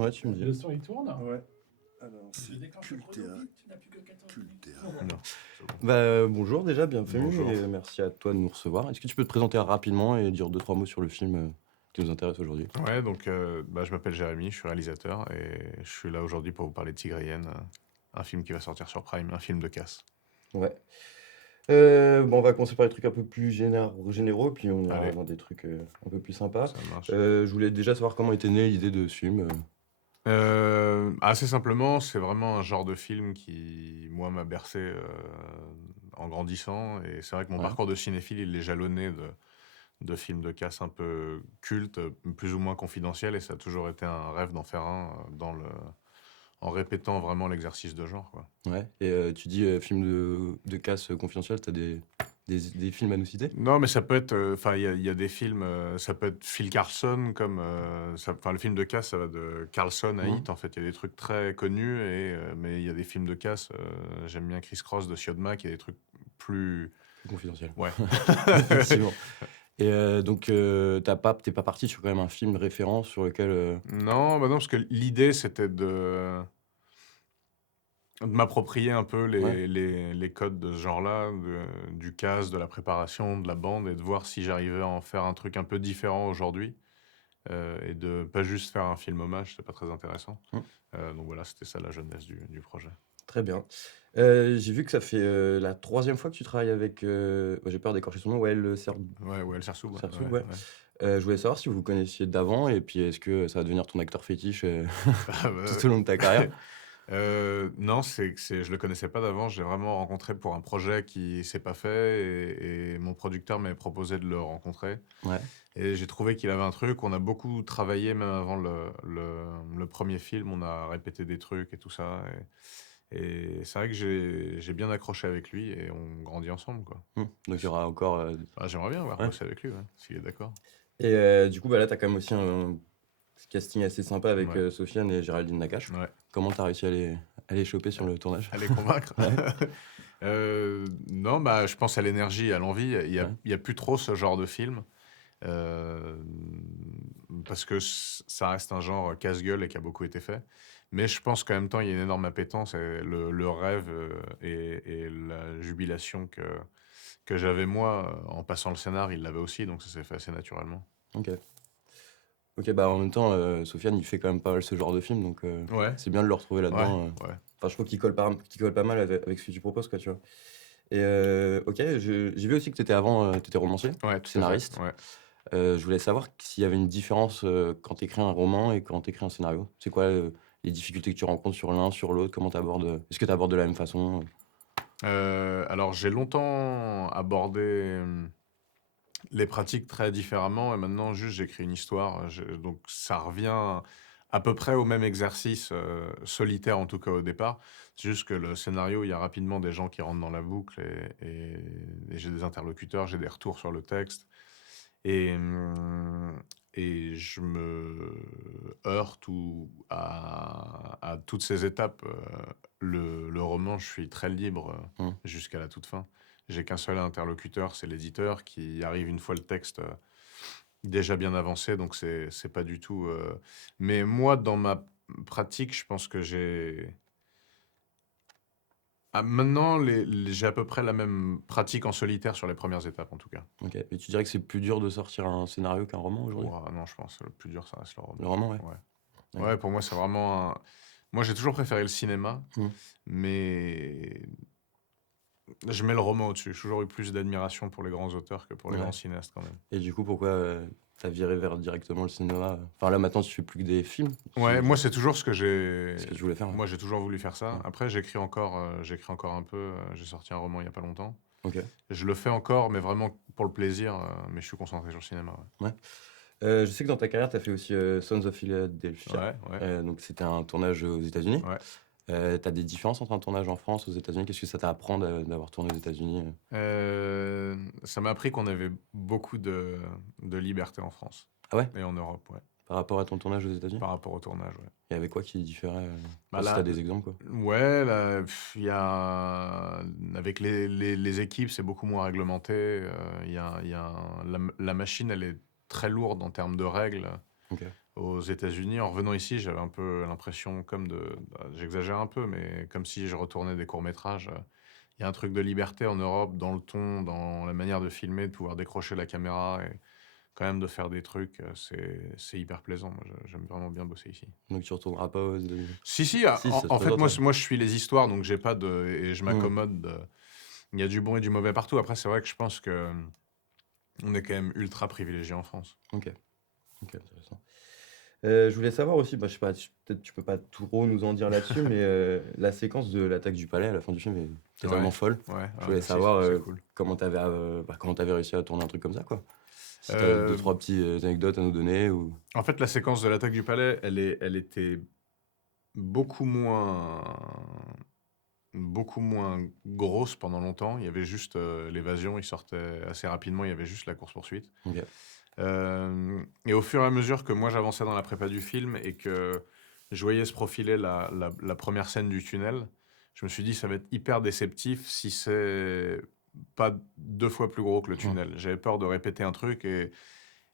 Ouais, tu me dis. Le son, il tourne? Ouais. Alors, Je c'est déclenche le chrono Cultea. vite, tu n'as plus que 14 minutes. Cultea. Non, c'est bon. Bah, bonjour déjà, bienvenue Bonjour. et merci à toi de nous recevoir. Est-ce que tu peux te présenter rapidement et dire deux, trois mots sur le film qui nous intéresse aujourd'hui? Ouais, donc je m'appelle Jérémy, je suis réalisateur et je suis là aujourd'hui pour vous parler de Tigrayenne, un film qui va sortir sur Prime, un film de casse. Ouais. Bon, on va commencer par les trucs un peu plus généraux, puis on ira Allez, dans des trucs un peu plus sympas. ça marche. Je voulais déjà savoir comment était née l'idée de ce film. Assez simplement, c'est vraiment un genre de film qui, moi, m'a bercé en grandissant. Et c'est vrai que mon Ouais. parcours de cinéphile, il est jalonné de films de casse un peu cultes, plus ou moins confidentiels. Et ça a toujours été un rêve d'en faire un en répétant vraiment l'exercice de genre, quoi. Ouais. Et tu dis film de casse confidentiel, t'as des films à nous citer? Non, mais ça peut être. Enfin, il y a des films. Ça peut être Phil Carlson, comme. Enfin, le film de casse, ça va de Carlson à Mhm. Hit. En fait, il y a des trucs très connus, mais il y a des films de casse. J'aime bien Criss Cross de Siodmak. Il y a des trucs plus. Confidentiel. Ouais. Effectivement. Et donc, t'es pas parti sur quand même un film référence sur lequel. Non, bah non, parce que l'idée, c'était de m'approprier un peu Ouais. les codes de ce genre-là, du cast, de la préparation, de la bande, et de voir si j'arrivais à en faire un truc un peu différent aujourd'hui. Et de pas juste faire un film hommage, c'est pas très intéressant. Mm. Donc voilà, c'était ça la jeunesse du projet. Très bien. J'ai vu que ça fait la troisième fois que tu travailles avec. J'ai peur d'écorcher son nom, Wael Ouais, El Sarsoub, ouais. Sersoub, ouais. Je voulais savoir si vous vous connaissiez d'avant et puis est-ce que ça va devenir ton acteur fétiche Ah bah, tout au long de ta carrière? non, je le connaissais pas d'avant. J'ai vraiment rencontré pour un projet qui s'est pas fait et mon producteur m'avait proposé de le rencontrer. Ouais. Et j'ai trouvé qu'il avait un truc. On a beaucoup travaillé même avant le premier film. On a répété des trucs et tout ça. Et c'est vrai que j'ai bien accroché avec lui et on grandit ensemble, quoi. Donc il y aura encore. Ah, j'aimerais bien Ouais. bosser avec lui, ouais, s'il est d'accord. Et du coup, bah, là, tu as quand même aussi un casting assez sympa avec Ouais. Sofiane et Géraldine Nakache. Ouais. Comment tu as réussi à les choper sur le tournage? À les convaincre. Non, bah, je pense à l'énergie, à l'envie. Ouais. Il y a plus trop ce genre de film. Parce que ça reste un genre casse-gueule et qui a beaucoup été fait. Mais je pense qu'en même temps, il y a une énorme appétence et le rêve et la jubilation que j'avais moi en passant le scénar, il l'avait aussi, donc ça s'est fait assez naturellement. Ok. Ok, bah en même temps, Sofiane, il fait quand même pas mal ce genre de film, donc Ouais, c'est bien de le retrouver ouais, là-dedans. ouais. Enfin, je trouve qu'il colle pas mal avec ce que tu proposes, quoi, tu vois. Et ok, j'ai vu aussi que tu étais avant, tu étais romancier, Ouais, tout à fait. scénariste. Ouais. Je voulais savoir s'il y avait une différence quand tu écris un roman et quand tu écris un scénario. C'est quoi les difficultés que tu rencontres sur l'un, sur l'autre? Comment tu abordes? Est-ce que tu abordes de la même façon? Alors, j'ai longtemps abordé les pratiques très différemment et maintenant, juste, j'écris une histoire. Donc, ça revient à peu près au même exercice, solitaire en tout cas au départ. C'est juste que le scénario, il y a rapidement des gens qui rentrent dans la boucle et j'ai des interlocuteurs, j'ai des retours sur le texte. Et, et je me heurte à toutes ces étapes. Le roman, je suis très libre Hum. jusqu'à la toute fin. J'ai qu'un seul interlocuteur, c'est l'éditeur qui arrive une fois le texte déjà bien avancé, donc c'est pas du tout. Mais moi, dans ma pratique, je pense que j'ai. Maintenant, j'ai à peu près la même pratique en solitaire sur les premières étapes, en tout cas. Ok. Et tu dirais que c'est plus dur de sortir un scénario qu'un roman aujourd'hui? Oh, non, je pense que le plus dur, ça reste le roman. Le roman, ouais. Ouais. Ouais. Ouais, pour moi, c'est vraiment un. Moi, j'ai toujours préféré le cinéma, Hum. mais je mets le roman au-dessus. J'ai toujours eu plus d'admiration pour les grands auteurs que pour les Ouais. grands cinéastes, quand même. Et du coup, pourquoi t'as viré vers directement le cinéma? Enfin, là, maintenant, tu fais plus que des films. Ouais, moi, c'est toujours ce que j'ai. Ce que tu voulais faire. Moi, j'ai toujours voulu faire ça. Ouais. Après, j'écris encore un peu. J'ai sorti un roman il y a pas longtemps. Ok. Je le fais encore, mais vraiment pour le plaisir. Mais je suis concentré sur le cinéma. Ouais. Je sais que dans ta carrière, tu as fait aussi Sons of Philadelphia. Ouais. Donc, c'était un tournage aux États-Unis. Ouais. Tu as des différences entre un tournage en France et aux États-Unis? Qu'est-ce que ça t'apprend d'avoir tourné aux États-Unis? Ça m'a appris qu'on avait beaucoup de liberté en France Ah ouais? et en Europe, ouais. Par rapport à ton tournage aux États-Unis? Par rapport au tournage, ouais. Il y avait quoi qui différait? Bah Enfin, si là, t'as des exemples, quoi. ouais, là, il y a avec les équipes, c'est beaucoup moins réglementé. Il y a la machine, elle est très lourde en termes de règles. Ok. aux États-Unis. En revenant ici, j'avais un peu l'impression j'exagère un peu, mais comme si je retournais des courts-métrages. Il y a un truc de liberté en Europe, dans le ton, dans la manière de filmer, de pouvoir décrocher la caméra et quand même de faire des trucs, c'est hyper plaisant. Moi, j'aime vraiment bien bosser ici. Donc tu retourneras pas aux États-Unis? Si, si, Si, ça se en fait, présente, moi, ouais. moi, je suis les histoires, donc j'ai pas de et je Mmh. m'accommode il y a du bon et du mauvais partout. Après, c'est vrai que je pense que on est quand même ultra privilégié en France. OK. OK, intéressant. Je voulais savoir aussi, bah, je sais pas, peut-être tu peux pas trop nous en dire là-dessus, mais la séquence de l'attaque du palais à la fin du film est totalement Ouais, folle. ouais, Je ah, voulais merci, savoir, c'est cool. comment tu avais réussi à tourner un truc comme ça, quoi? Si tu as Euh, 2-3 petites anecdotes à nous donner ou En fait, la séquence de l'attaque du palais, elle était beaucoup moins, beaucoup moins grosse pendant longtemps. Il y avait juste l'évasion, il sortait assez rapidement, il y avait juste la course-poursuite. OK. Et au fur et à mesure que moi j'avançais dans la prépa du film et que je voyais se profiler la première scène du tunnel, je me suis dit ça va être hyper déceptif si c'est pas 2 fois plus gros que le Mmh. tunnel. J'avais peur de répéter un truc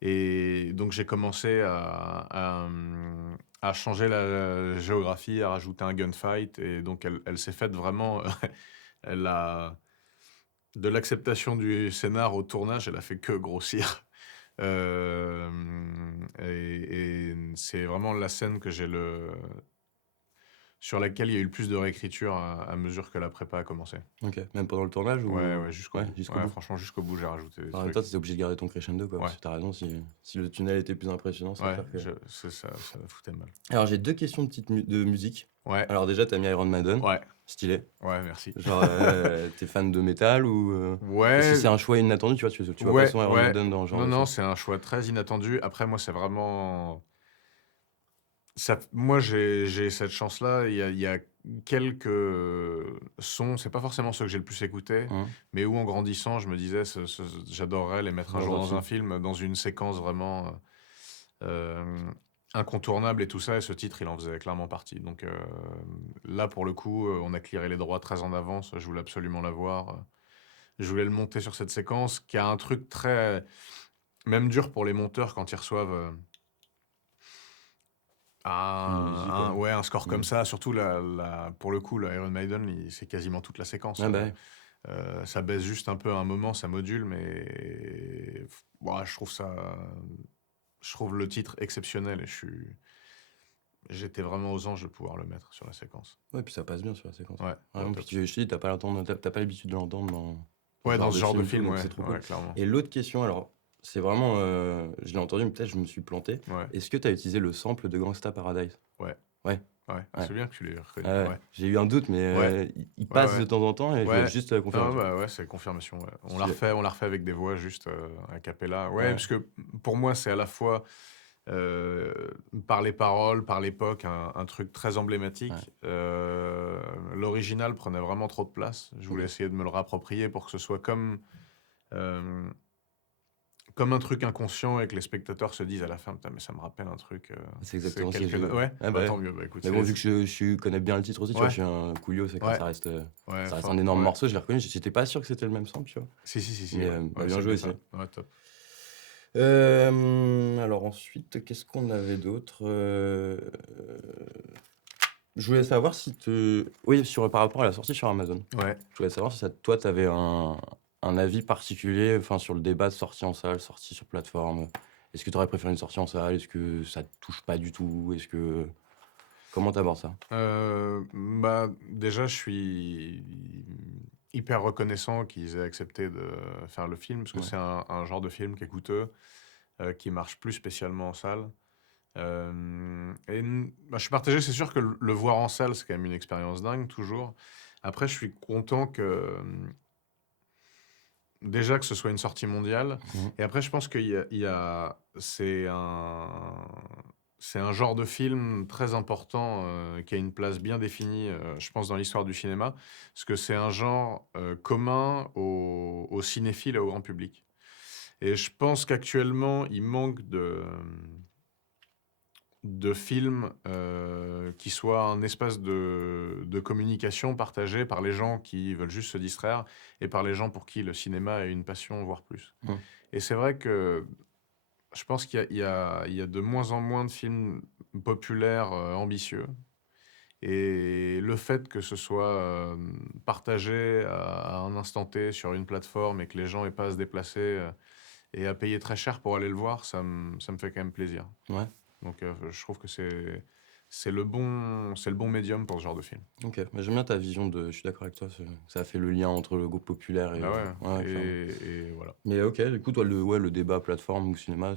et donc j'ai commencé à changer la géographie, à rajouter un gunfight et donc elle s'est faite vraiment, elle a, de l'acceptation du scénar au tournage, elle a fait que grossir. Et c'est vraiment la scène sur laquelle il y a eu le plus de réécriture à mesure que la prépa a commencé. OK. Même pendant le tournage Ouais, ou ouais, jusqu'au ouais, bout. jusqu'au Ouais, bout? franchement, jusqu'au bout, j'ai rajouté des En même temps, trucs. tu étais obligé de garder ton crescendo, quoi, parce Ouais, que tu as raison, si le tunnel était plus impressionnant, c'est ouais, clair que ça me foutait mal. alors j'ai 2 questions de musique. Ouais, Alors déjà, tu as mis Iron Maiden, ouais, stylé. ouais, merci. Genre, tu fan de métal ou est-ce que c'est Ouais, un choix inattendu, tu vois? Tu vois pas ouais, souvent Iron ouais. Maiden dans ce genre Non, de non, film? c'est un choix très inattendu. Après, moi, c'est vraiment. Moi, j'ai cette chance-là. Il y a quelques sons, c'est pas forcément ceux que j'ai le plus écouté, Mmh. mais où en grandissant, je me disais, j'adorerais les mettre un jour Dans un dans un film. film, dans une séquence vraiment incontournable et tout ça. Et ce titre, il en faisait clairement partie. Donc là, pour le coup, on a clearé les droits très en avance. Je voulais absolument la voir. Je voulais le monter sur cette séquence qui a un truc très, même dur pour les monteurs quand ils reçoivent. Une musique, ouais. Ouais, un score comme Mmh. ça, surtout pour le coup, la Iron Maiden, c'est quasiment toute la séquence. Ah bah, ouais. Ça baisse juste un peu à un moment, ça module, mais ouais, je trouve le titre exceptionnel et j'étais vraiment aux anges de pouvoir le mettre sur la séquence. Ouais, puis ça passe bien sur la séquence. Ouais, ouais, Vraiment, puis top. je te dis, tu pas l'habitude de l'entendre dans ce Ouais, dans genre ce de genre de film et tout, film, donc ouais, c'est trop cool. ouais, clairement. Et l'autre question, alors, c'est vraiment, je l'ai entendu, mais peut-être je me suis planté. Ouais, Est-ce que tu as utilisé le sample de Gangsta Paradise? ouais, Ouais, ouais. Ah, ouais. c'est bien que tu l'aies reconnu. Ah ouais, Ouais, j'ai eu un doute, mais ouais, il ouais, passe de ouais. temps en temps et je voulais Ouais. juste confirmer, Ah tu vois? bah ouais, c'est confirmation. Ouais. Stylé. On l'a refait avec des voix juste a cappella. Ouais, Ouais, parce que pour moi, c'est à la fois euh, par les paroles, par l'époque, un truc très ouais, emblématique. L'original prenait vraiment trop de place. Je voulais OK. essayer de me le rapproprier pour que ce soit euh, comme un truc inconscient et que les spectateurs se disent à la fin, putain, mais ça me rappelle un truc. C'est C'est exactement ce que quelques. j'ai eu. Ouais, Ah bah bah, ouais. tant mieux. Bah écoute, Mais bon, vu que je connais bien le titre aussi, tu vois? Je ouais, suis un Coolio, c'est clair, ouais, ouais, ça reste un énorme ouais. morceau, je l'ai reconnu, j'étais pas sûr que c'était le même sample, tu vois? Si, si, si, si, Mais ouais. bah, Ouais, bien c'est joué bien aussi. ça. Ouais, top. Alors ensuite, qu'est-ce qu'on avait d'autre? Je voulais savoir si te oui, par rapport à la sortie sur Amazon. Ouais. Je voulais savoir si toi, tu avais un avis particulier, enfin, sur le débat de sortie en salle, sortie sur plateforme. Est-ce que tu aurais préféré une sortie en salle? Est-ce que ça te touche pas du tout? Comment tu abordes ça? Bah, déjà, je suis hyper reconnaissant qu'ils aient accepté de faire le film, parce que Ouais. c'est un genre de film qui est coûteux, qui marche plus spécialement en salle. Bah, je suis partagé, c'est sûr que le voir en salle, c'est quand même une expérience dingue, toujours. Après, je suis content déjà que ce soit une sortie mondiale. Mmh. Et après, je pense c'est un genre de film très important qui a une place bien définie, je pense, dans l'histoire du cinéma, parce que c'est un genre commun aux cinéphiles et au grand public. Et je pense qu'actuellement, il manque de films qui soient un espace de communication partagé par les gens qui veulent juste se distraire et par les gens pour qui le cinéma est une passion, voire plus. Mmh. Et c'est vrai que Je pense qu'il y a de moins en moins de films populaires ambitieux. Et le fait que ce soit partagé à un instant T sur une plateforme et que les gens aient pas à se déplacer et à payer très cher pour aller le voir, ça me fait quand même plaisir. Ouais, Donc je trouve que c'est le bon médium pour ce genre de film. ok. Mais j'aime bien ta vision de. Je suis d'accord avec toi, ça a fait le lien entre le groupe populaire et. Bah ouais, Ouais, clairement. et voilà. Mais ok, du coup, toi, le débat plateforme ou cinéma,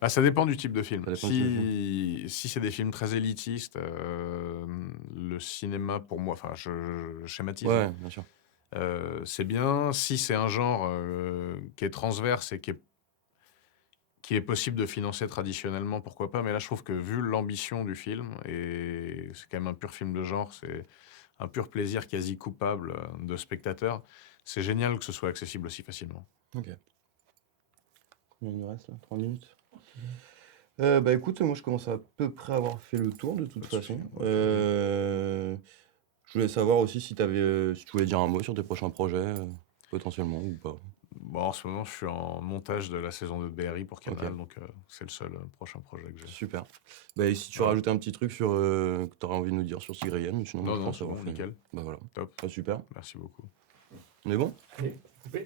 Bah, ça dépend du type de film. ça dépend du type de film. Si c'est des films très élitistes, le cinéma pour moi, enfin je schématise, hein, Ouais, bien sûr. c'est bien. Si c'est un genre qui est transverse et qui est possible de financer traditionnellement, pourquoi pas. Mais là, je trouve que vu l'ambition du film, et c'est quand même un pur film de genre, c'est un pur plaisir quasi coupable de spectateur, c'est génial que ce soit accessible aussi facilement. Ok. Combien il nous reste là? 3 minutes? Bah écoute, moi je commence à peu près avoir fait le tour de toute Pas de souci. façon. Je voulais savoir aussi si tu voulais dire un mot sur tes prochains projets, potentiellement ou pas. Bon, en ce moment, je suis en montage de la saison 2 de BRI pour Ok, Canal, donc c'est le seul prochain projet que j'ai. super. Bah et si tu Voilà. rajoutes un petit truc que tu aurais envie de nous dire sur Cygrienne, sinon moi Non, je non, pense c'est avoir bon, fait. nickel. Bah voilà. Top. Bah, super. Merci beaucoup. On est bon? Allez, coupé.